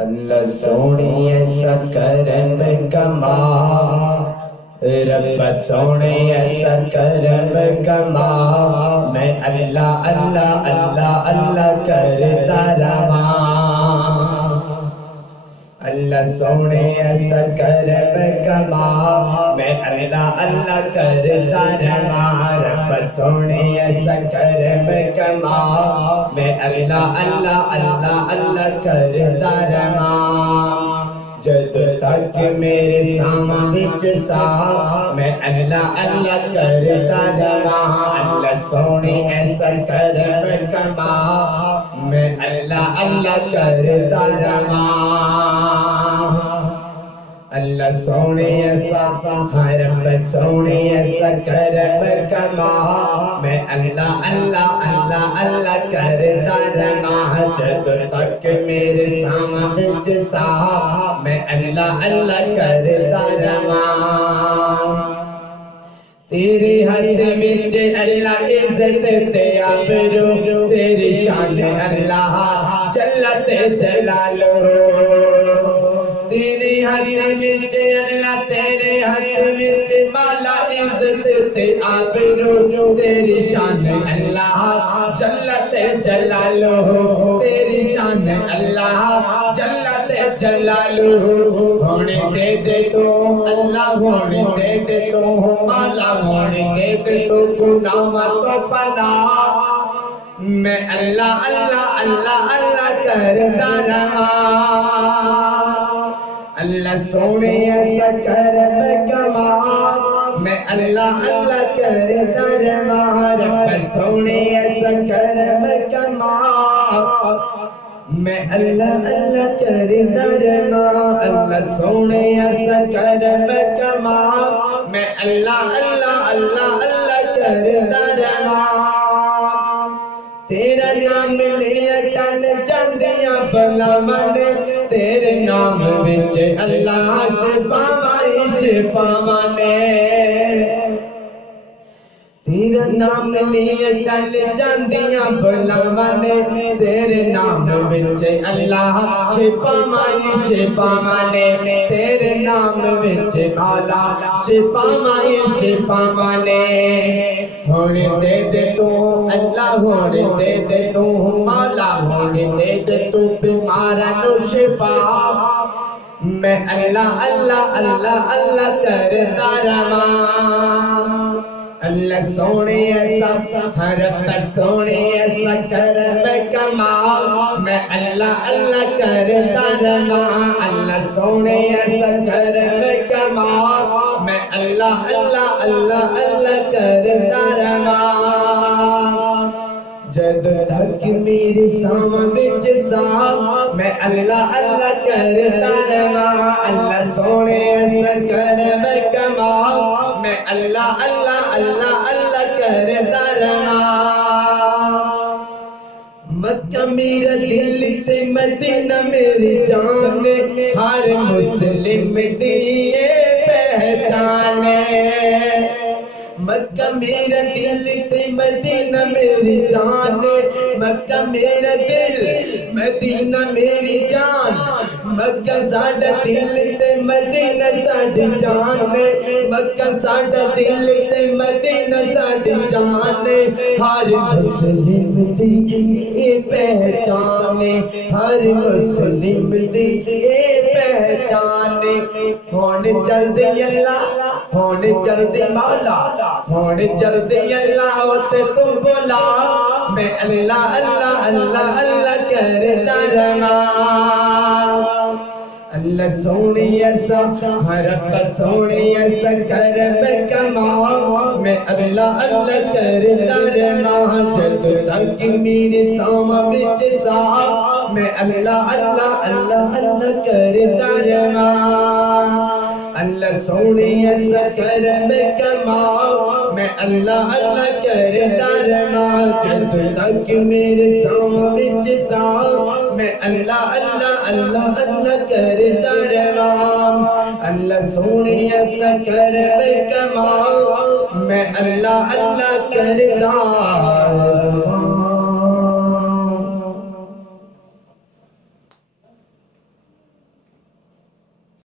اللہ سونے ایسا کرم کما، رب سونے ایسا کرم کما، میں اللہ اللہ اللہ اللہ کرتا رہا۔ اللہ سونے ایسا کرم کما، میں اللہ اللہ کرتا رہا۔ رب سونے ایسا کرم کما، میں اللہ اللہ اللہ اللہ کرتا رہا۔ جد تک میرے سامنے سا، میں اللہ اللہ کرتا رہا۔ اللہ سونے ایسا کرم کما، میں اللہ اللہ کرتا رہا۔ اللہ سونے ایسا رب سونے ایسا کرم کما، میں اللہ اللہ اللہ اللہ کرتا رہا۔ جب تک میرے سامنے سا، میں اللہ اللہ کرتا رہا۔ تیری حد وچ اللہ عزت تے آبرو، تیری شان اللہ جلت جلالو۔ تیری حد وچ اللہ تیرے حد وچ مالا عزت تے آبرو، تیری شان اللہ جلت جلالو۔ تیری شان اللہ جلت جلالو۔ ہونے دے دے تو اللہ، ہونے دے دے تو مالا، ہونے دے دے تو گناہ تو پناہ، میں اللہ اللہ اللہ اللہ کرتا رہا۔ اللہ سونے ایسا کرم کما، میں اللہ اللہ کرتا رہا۔ رب سونے ایسا کرم کما، میں اللہ اللہ کرتا رہا۔ اللہ سونے ایسا کرم کما، میں اللہ اللہ اللہ اللہ کرتا رہا۔ تیرا نام لے ٹن جاندیاں بلاواں نے، تیرے نام وچ اللہ شفاواں شفاواں نے۔ تیرا نام لے ٹن جاندیاں بلاواں نے، تیرے نام وچ اللہ شفاواں شفاواں نے۔ تیرے نام وچ آلا شفاواں شفاواں نے۔ ہونے دے دے تو اللہ، ہونے دے دے تو مولا، ہونے دے دے تو بیماراں نو شفا، میں اللہ اللہ اللہ اللہ کرتا رہا۔ اللہ سونے ایسا رب سونے ایسا کرم کما، میں اللہ اللہ کرتا رہا۔ اللہ سونے ایسا کرم کما، میں اللہ اللہ اللہ اللہ کرتا رہا۔ جد تک میری سامنے سا، میں اللہ اللہ کرتا رہا۔ اللہ سونے ایسا کرم کما، میں اللہ اللہ اللہ اللہ کرتا رہا۔ مکہ میرا دل تے مدینہ میری جان، ہر مسلم دی یہ پہچان۔ مکہ میرا دل تے مدینہ میری جان، مکہ میرا دل مدینہ میری جان۔ مکہ ساڈا دل تے مدینہ ساڈی جان، مکہ ساڈا دل تے مدینہ ساڈی جان۔ ہر مسلم دی اے پہچان، ہر مسلم دی اے پہچان۔ ہون جلدی اللہ، ہون جلدی مولا، ہون جلدی اللہ تے تو بولا، میں اللہ اللہ اللہ اللہ کرتا رہا۔ اللہ سونے ایسا رب سونے ایسا کرم کما، میں اللہ اللہ کرتا رہا۔ جد تک میرے سامنے سا، میں اللہ اللہ اللہ اللہ کرتا رہا۔ اللہ سونے ایسا کرم کما، میں اللہ اللہ کرتا رہا۔ جد تک میرے سامنے سا، میں اللہ اللہ اللہ اللہ کرتا رہا۔ اللہ سونے ایسا کرم کما، میں اللہ اللہ کرتا رہا۔